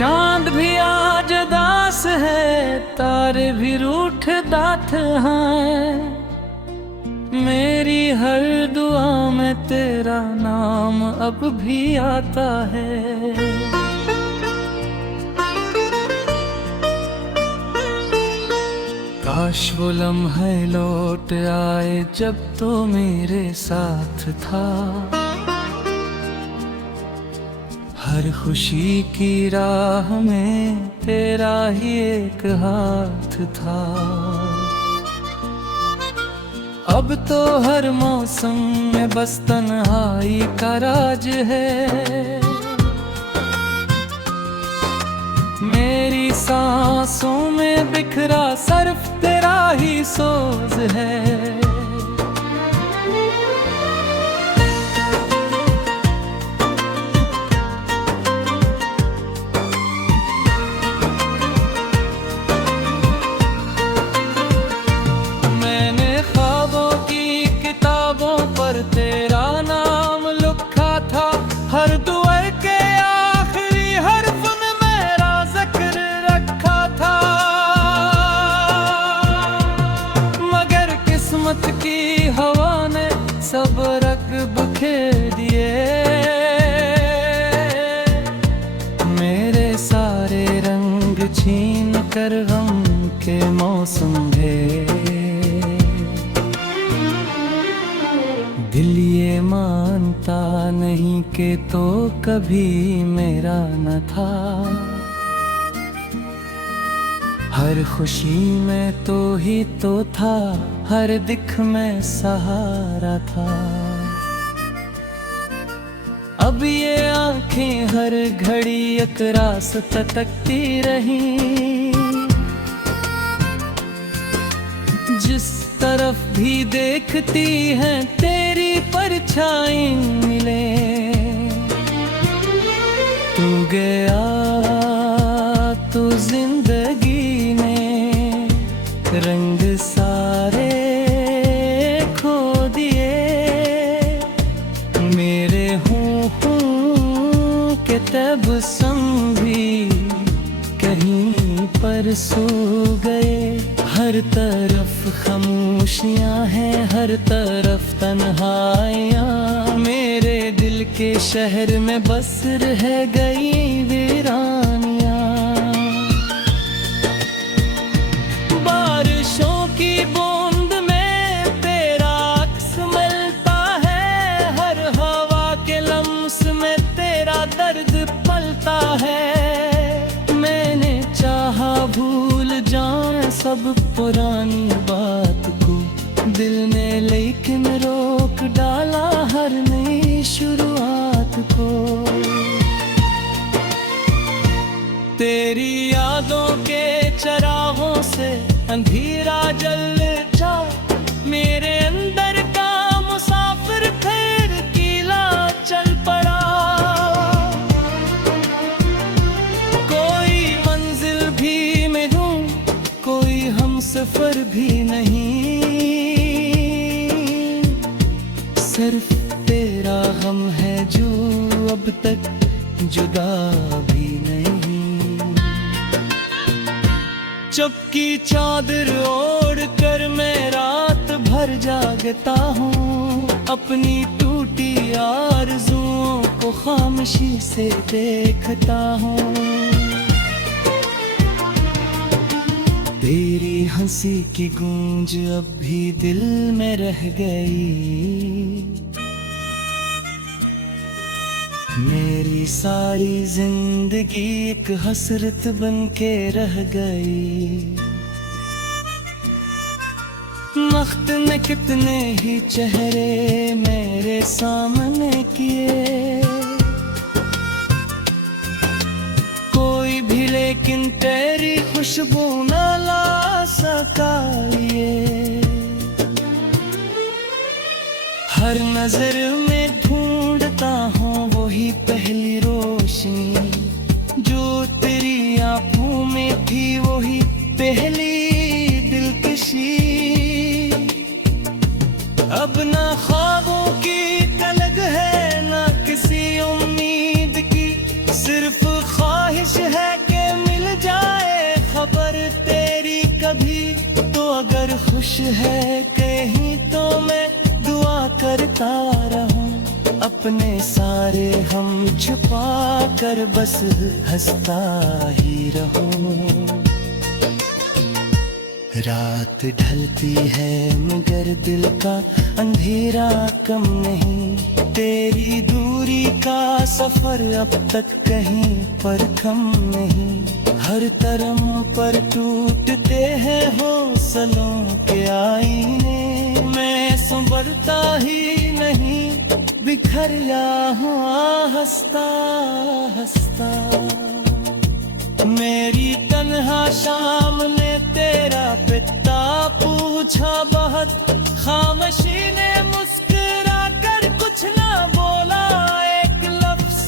चांद भी आज दास है, तारे भी रूठ दात हैं। मेरी हर दुआ में तेरा नाम अब भी आता है। काश वो लम्हे लौट आए जब तो मेरे साथ था। हर खुशी की राह में तेरा ही एक हाथ था। अब तो हर मौसम में बस तन्हाई का राज है। मेरी सांसों में बिखरा सिर्फ तेरा ही सोज है। तेरा नाम लिखा था हर दुआ के आखिरी हर्फ में मेरा जिक्र रखा था। मगर किस्मत की हवा ने सब रंग बिखेर दिए। मेरे सारे रंग छीन कर गम के मौसम भेजे। दिल ये मानता नहीं कि तो कभी मेरा न था। हर खुशी में तो ही तो था, हर दिख में सहारा था। अब ये आंखें हर घड़ी एक रास्ता तकती रही। जिस तरफ भी देखती हैं तेरी परछाई मिले। तू गया तो जिंदगी ने रंग सारे खो दिए। मेरे हूँ के तबस्सुम भी कहीं पर सो गए। हर तरफ खामोशियाँ हैं, हर तरफ तन्हाइयाँ। मेरे दिल के शहर में बस रह गई वीरानियाँ। बारिशों की बूंद में तेरा अक्स मिलता है। हर हवा के लम्स में तेरा दर्द पलता है। मैंने चाहा भूल जाए सब पुरानी बात को दिल ने, लेकिन रोक डाला हर नई शुरुआत को। तेरी यादों के चरागों से अंधेरा जल जा। मेरे अंदर का मुसाफिर फिर किला चल पड़ा। कोई मंजिल भी मिलूं, कोई हमसफर भी नहीं। सिर्फ तेरा गम है जो अब तक जुदा भी नहीं। चुपकी चादर ओढ़ कर मैं रात भर जागता हूँ। अपनी टूटी आरज़ुओं को खामोशी से देखता हूँ। तेरी हंसी की गूंज अब भी दिल में रह गई। मेरी सारी जिंदगी एक हसरत बन के रह गई। वक्त ने कितने ही चेहरे मेरे सामने किए। कोई भी लेकिन तेरी खुशबू न ला सका लिए। हर नजर में ढूंढता हूँ वही पहली रोशनी जो तेरी आंखों में थी, वही पहली दिलकशी। अब ना ख्वाबों की तलब है ना किसी उम्मीद की, सिर्फ ख्वाहिश है अपने सारे हम छुपा कर बस हंसता ही रहूं। रात ढलती है मगर दिल का अंधेरा कम नहीं। तेरी दूरी का सफर अब तक कहीं पर कम नहीं। हर तरम पर टूटते हैं हौसलों के आईने। मैं संभलता ही नहीं, बिखर या हुआ हंसता हंसता। मेरी तन्हा शाम ने तेरा पिता पूछा बहुत। खामोशी ने मुस्कुरा कर कुछ ना बोला एक लफ्ज।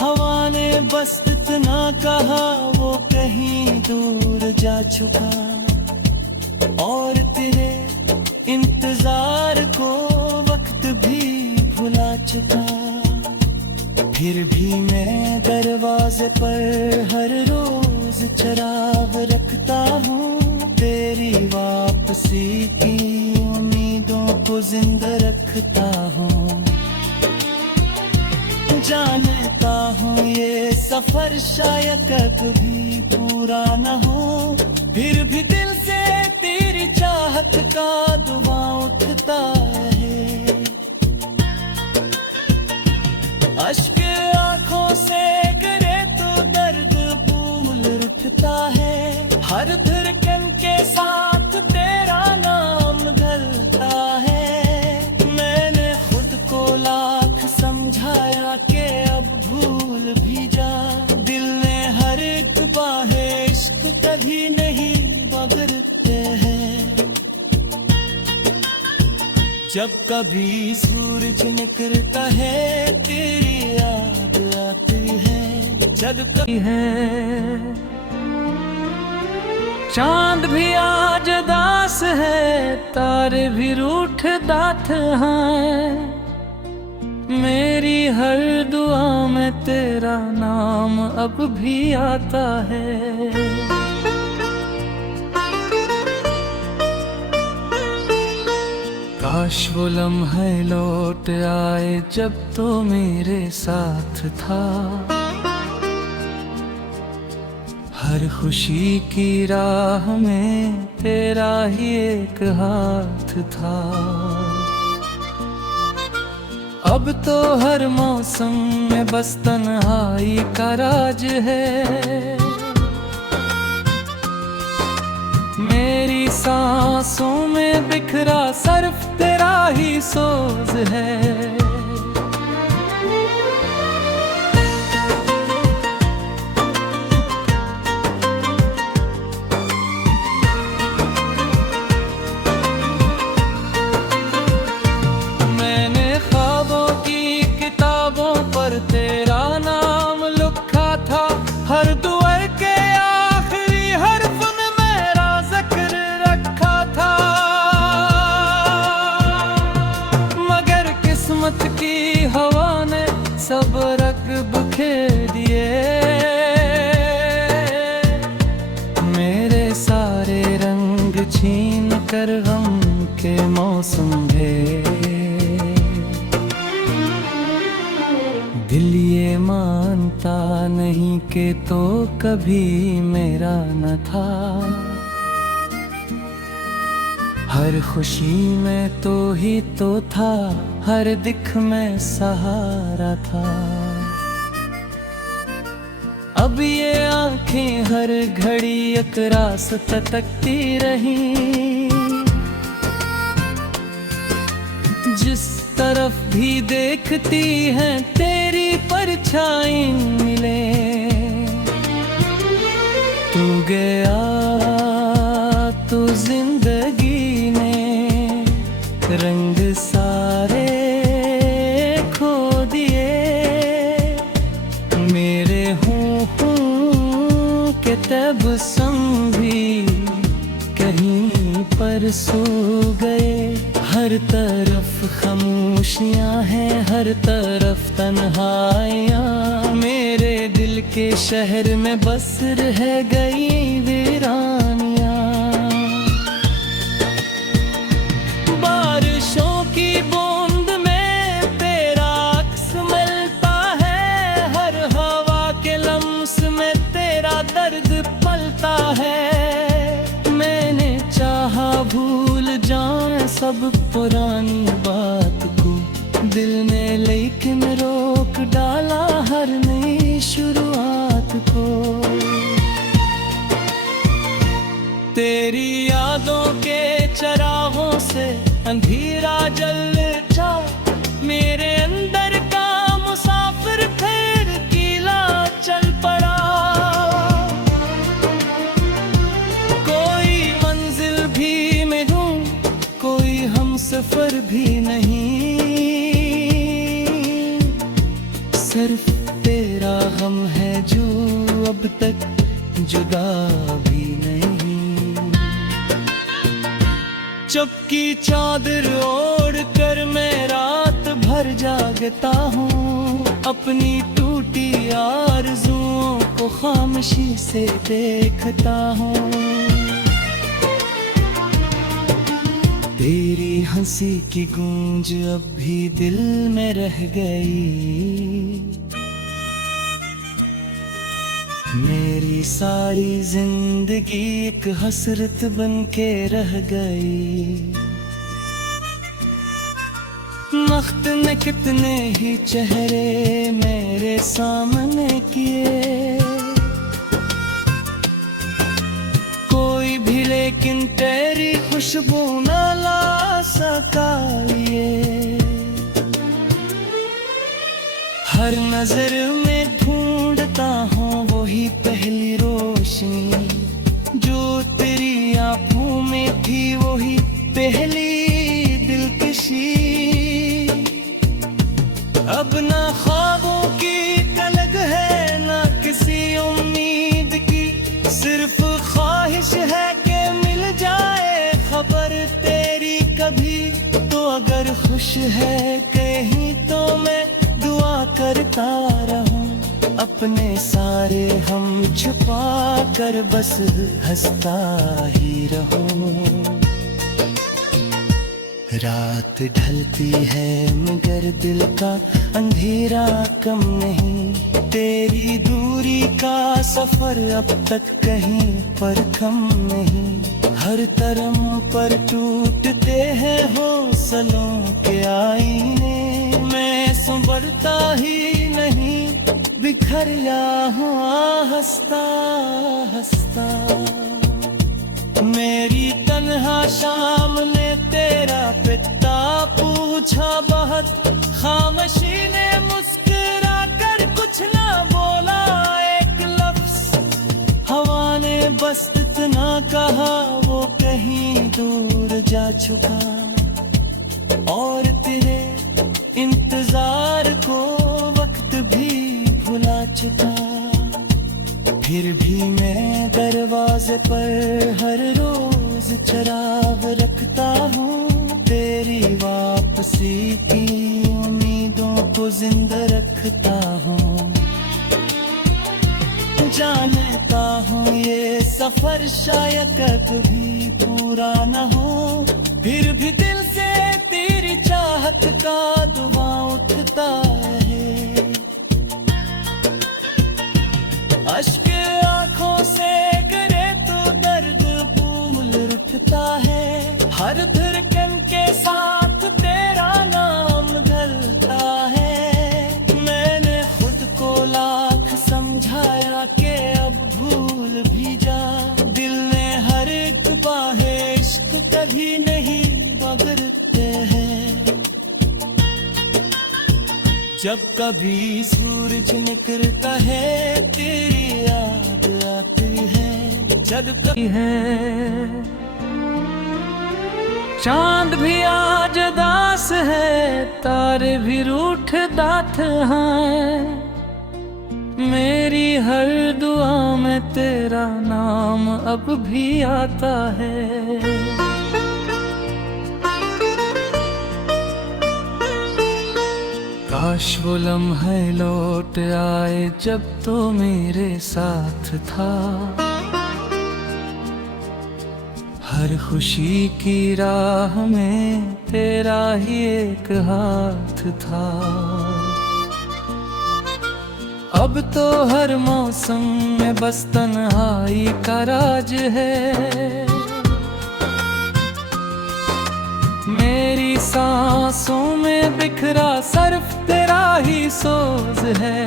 हवा ने बस इतना कहा, वो कहीं दूर जा चुका। और तेरे इंतजार को वक्त भी भुला चुका। फिर भी मैं दरवाजे पर हर रोज चिराग रखता हूँ। तेरी वापसी की उम्मीदों को जिंदा रखता हूँ। जानता हूँ ये सफर शायद कभी पूरा न हो, फिर भी दिल से तेरी चाहत का दुआ उठता है। अश्क आंखों से गिरे तो दर्द भूल उठता है। हर धड़कन के साथ तेरा नाम ढलता है। मैंने खुद को लाख समझाया कि अब भूल भी जा। दिल ने हर एक बाहे इश्क कभी नहीं बगरते हैं। जब कभी सूरज निकलता है तेरी याद आती है। जब कभी है चांद भी आज दास है, तारे भी रूठ दात हैं। मेरी हर दुआ में तेरा नाम अब भी आता है। काश वो लम्हे लौट आए जब तो मेरे साथ था। हर खुशी की राह में तेरा ही एक हाथ था। अब तो हर मौसम में बस तन्हाई का राज है। मेरी सांसों में बिखरा सिर्फ तेरा ही सोज है। मैंने ख्वाबों की किताबों पर तेरा नाम लिखा था। हर दुआ के आखिरी हर्फ में मेरा जिक्र रखा था। मगर किस्मत की हवा ने सब रंग बिखेर दिए। मेरे सारे रंग छीन कर गम के मौसम है। दिल ये मानता नहीं कि तो कभी मेरा न था। हर खुशी में तो ही तो था, हर दिख में सहारा था। अब ये आंखें हर घड़ी एक रास्ता तकती रही। जिस तरफ भी देखती हैं तेरी परछाई मिले। तू गया तो जिंदगी ने रंग सारे खो दिए। मेरे हूँ के तबस्सुम भी कहीं पर सो गए। हर तरफ खामोशियाँ हैं, हर तरफ तन्हाइयाँ। मेरे दिल के शहर में बस रह गई वीरानियाँ। बारिशों की बूंद में तेरा सब पुरानी बात को दिल ने लेकिन रोक डाला हर नई शुरुआत को। तेरी यादों के चरागों से अंधेरा जल जा, मेरे अंदर का मुसाफिर फिर किला चल पड़ा। कोई मंजिल भी मैं ढूं, कोई हमसफर भी नहीं, सिर्फ तेरा गम है जो अब तक जुदा भी नहीं। चुपकी चादर ओढ़ कर मैं रात भर जागता हूँ, अपनी टूटी आरज़ुओं को खामोशी से देखता हूँ। तेरी हंसी की गूंज अब भी दिल में रह गई, मेरी सारी जिंदगी एक हसरत बन के रह गई। वक्त ने कितने ही चेहरे मेरे सामने किए, कोई भी लेकिन तेरी खुशबू न ला सका ये। हर नजर में ढूंढता हूँ वही पहली रोशनी, जो तेरी आंखों में थी वही पहली दिलकशी। अब ना ख्वाबों की कलग है ना किसी उम्मीद की, सिर्फ ख्वाहिश है कि मिल जाए खबर तेरी कभी। तो अगर खुश है कहीं तो मैं दुआ करता रहूं, अपने सारे हम छुपा कर बस हंसता ही रहूं। रात ढलती है मगर दिल का अंधेरा कम नहीं, तेरी दूरी का सफर अब तक कहीं पर कम नहीं। हर तरफ पर टूटते हैं हौसलों के आईने, मैं संभलता ही नहीं बिखर या हुआ हंसता हंसता। मेरी तन्हा शाम ने तेरा पिता पूछा बहुत, खामोशी ने मुस्कुरा कर कुछ ना बोला एक लफ्ज। हवा ने बस इतना कहा वो कहीं दूर जा चुका, और तेरे इंतजार को वक्त भी भुला चुका। फिर भी मैं दरवाजे पर हर रोज चिराग रखता हूँ, तेरी वापसी की उम्मीदों को जिंदा रखता हूँ। जानता हूँ ये सफर शायद कभी पूरा न हो, फिर भी दिल से तेरी चाहत का दुआ उठता है। अश्क आंखों से गिरे तो दर्द भूल उठता है, हर धड़कन के साथ तेरा नाम ढलता है। मैंने खुद को लाख समझाया कि अब भूल भी जा, दिल ने हर एक बाहे इश्क कभी नहीं बगड़ते हैं। जब कभी सूरज निकलता है तेरी याद आती है, जब कभी है चांद भी आज दास है, तारे भी रूठ दात हैं। मेरी हर दुआ में तेरा नाम अब भी आता है। काश वो लम्हे लौट आए जब तो मेरे साथ था, हर खुशी की राह में तेरा ही एक हाथ था। अब तो हर मौसम में बस तन्हाई का राज है। सांसों में बिखरा सिर्फ तेरा ही सोज है।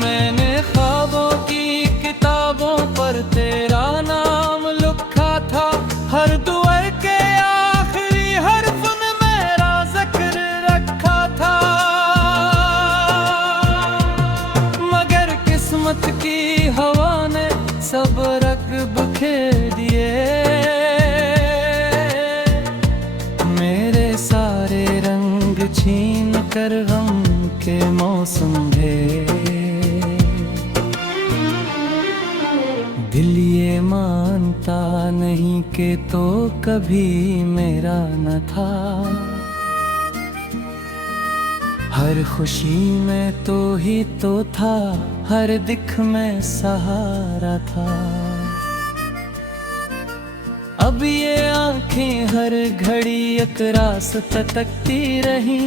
मैंने ख्वाबों की किताबों पर तेरा नाम लिखा था, हर दुआ के आखिरी हर्फ में मेरा जिक्र रखा था। मगर किस्मत की हवा ने सब रंग बिखेर दिए, मेरे सारे रंग छीन कर गम के मौसम भेजे। दिल ये मानता नहीं कि तो कभी मेरा न था, हर खुशी में तो ही तो था, हर दिख में सहारा था। अब ये आंखें हर घड़ी एक रास्ता तकती रही,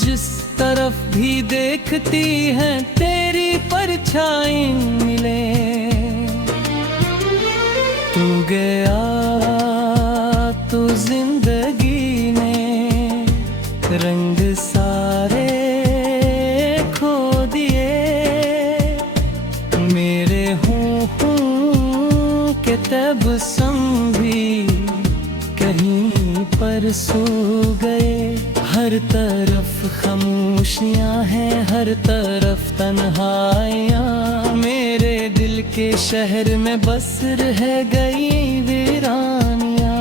जिस तरफ भी देखती हैं तेरी परछाई मिले। तू गया तो जिंदगी ने रंग सारे खो दिए, मेरे हूँ के तबस्सुम भी कहीं पर सो गए। हर तरफ खामोशियाँ हैं, हर तरफ तन्हाइयाँ, मेरे दिल के शहर में बस रह गई वीरानियाँ।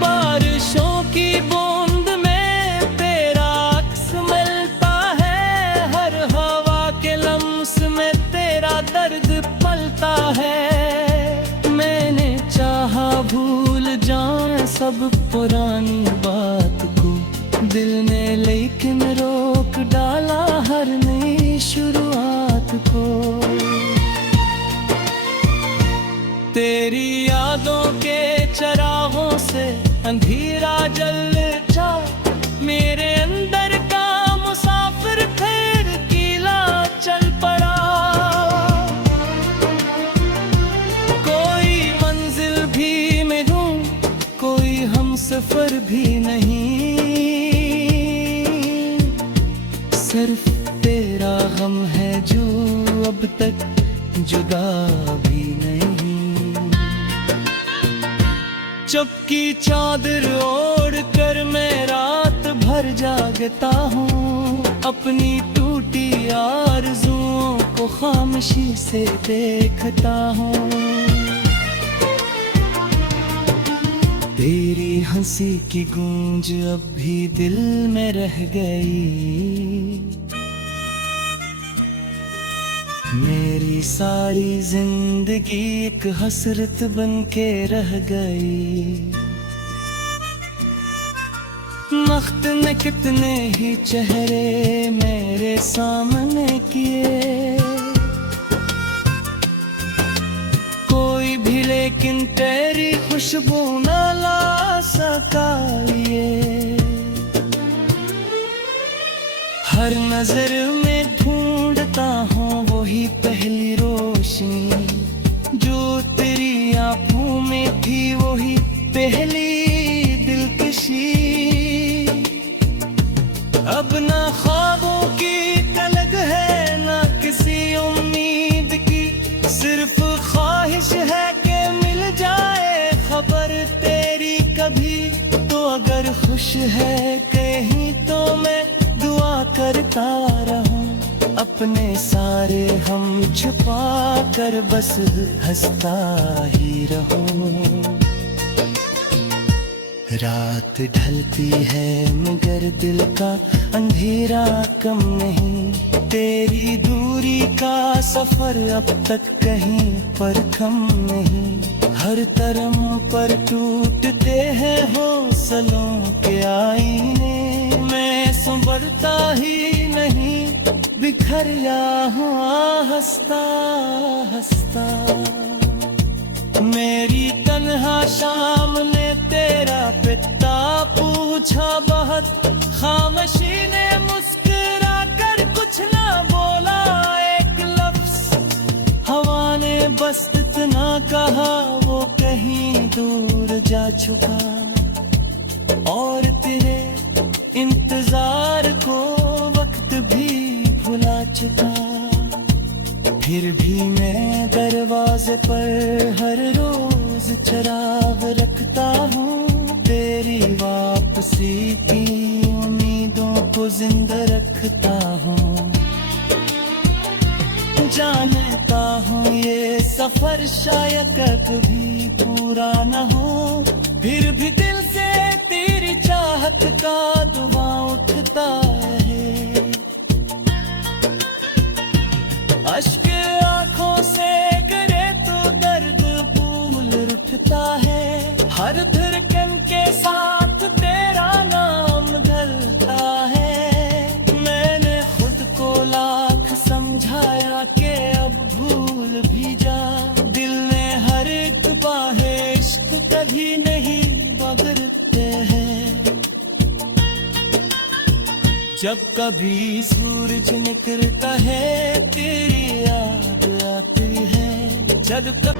बारिशों की बूंद में तेरा अक्स मिलता है, हर हवा के लम्स में तेरा दर्द पलता है। मैंने चाहा भूल जाए सब पुरानी बात को, दिल ने लेकिन रोक डाला हर नई शुरुआत को। तेरी यादों के चरागों से अंधेरा जल जा, मेरे अंदर का मुसाफिर फिर किला चल पड़ा। कोई मंजिल भी मैं ढूं, कोई हम सफर भी नहीं, सिर्फ तेरा गम है जो अब तक जुदा भी नहीं। चुपकी चादर ओढ़ कर मैं रात भर जागता हूँ, अपनी टूटी आरज़ुओं को खामोशी से देखता हूँ। तेरी हंसी की गूंज अब भी दिल में रह गई, मेरी सारी जिंदगी एक हसरत बन के रह गई। वक्त ने कितने ही चेहरे मेरे सामने किए, कोई भी लेकिन तेरी खुशबू न ला सका ये। हर नजर में ढूंढता हूँ वही पहली रोशनी, जो तेरी आंखों में थी वही पहली दिलकशी। अब ना ख्वाबों की तलब है ना किसी उम्मीद की, सिर्फ ख्वाहिश है कि मिल जाए खबर तेरी कभी। तो अगर खुश है कहीं तो मैं दुआ करता रहूं, अपने सारे हम छुपा कर बस हंसता ही रहूं। रात ढलती है मगर दिल का अंधेरा कम नहीं, तेरी दूरी का सफर अब तक कहीं पर कम नहीं। हर तरम पर टूटते हैं हौसलों के आईने, मैं संभलता ही नहीं बिखर या हुआ हंसता हंसता। मेरी तन्हा शाम ने तेरा पिता पूछा बहुत, खामोशी ने मुस्कुरा कर कुछ ना बोला एक लफ्ज। हवा ने बस इतना कहा वो कहीं दूर जा चुका, और तेरे इंतजार को वक्त भी भुला चुका। फिर भी मैं दरवाजे पर हर रोज चिराग रखता हूँ, तेरी वापसी की उम्मीदों को जिंदा रखता हूँ। जानता हूँ ये सफर शायद कभी पूरा न हो, फिर भी दिल से तेरी चाहत का दुआ उठता है। अश्क आंखों से गिरे तो दर्द भूल उठता है, हर धड़कन के साथ तेरा नाम ढलता है। मैंने खुद को लाख समझाया कि अब भूल भी जा, दिल ने हर एक बाहे इश्क कभी नहीं बगरते हैं। जब कभी सूरज निकलता है तेरी याद आती है, जब तक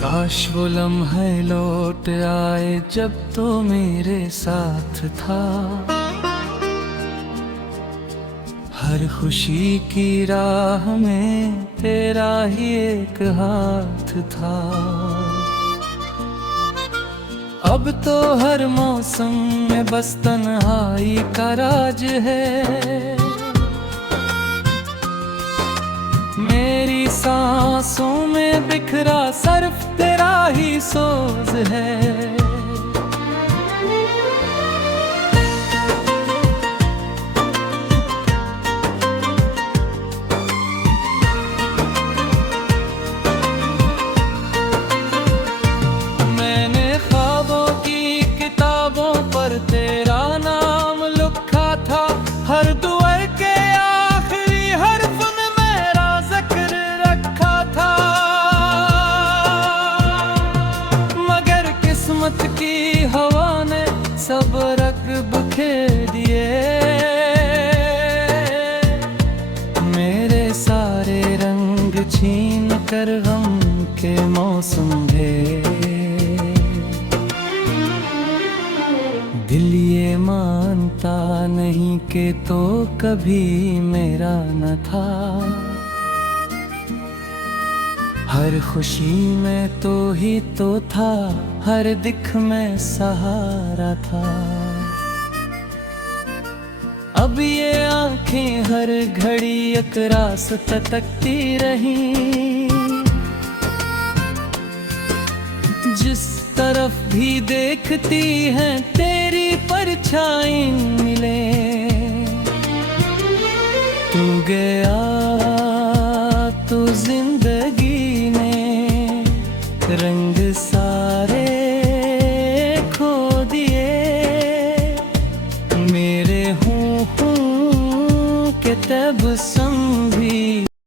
काश वो लम्हे लौट आए जब तो मेरे साथ था। हर खुशी की राह में तेरा ही एक हाथ था। अब तो हर मौसम में बस तन्हाई का राज है, मेरी सांसों में बिखरा सिर्फ तेरा ही सोज है। तेरा नाम लिखा था हर दुआर के आखिरी हर्फ में मेरा जिक्र रखा था, मगर किस्मत की हवा ने सब रंग बिखेर दिए। मेरे सारे रंग छीन कर गम के मौसम भेजे। दिल ये मानता नहीं कि तो कभी मेरा न था, हर खुशी में तो ही तो था, हर दिख में सहारा था। अब ये आंखें हर घड़ी एक रास्ता तकती रही, जिस तरफ भी देखती हैं तेरी परछाई मिले। तू गया तो जिंदगी ने रंग सारे खो दिए, मेरे हूँ के तबस्सुम भी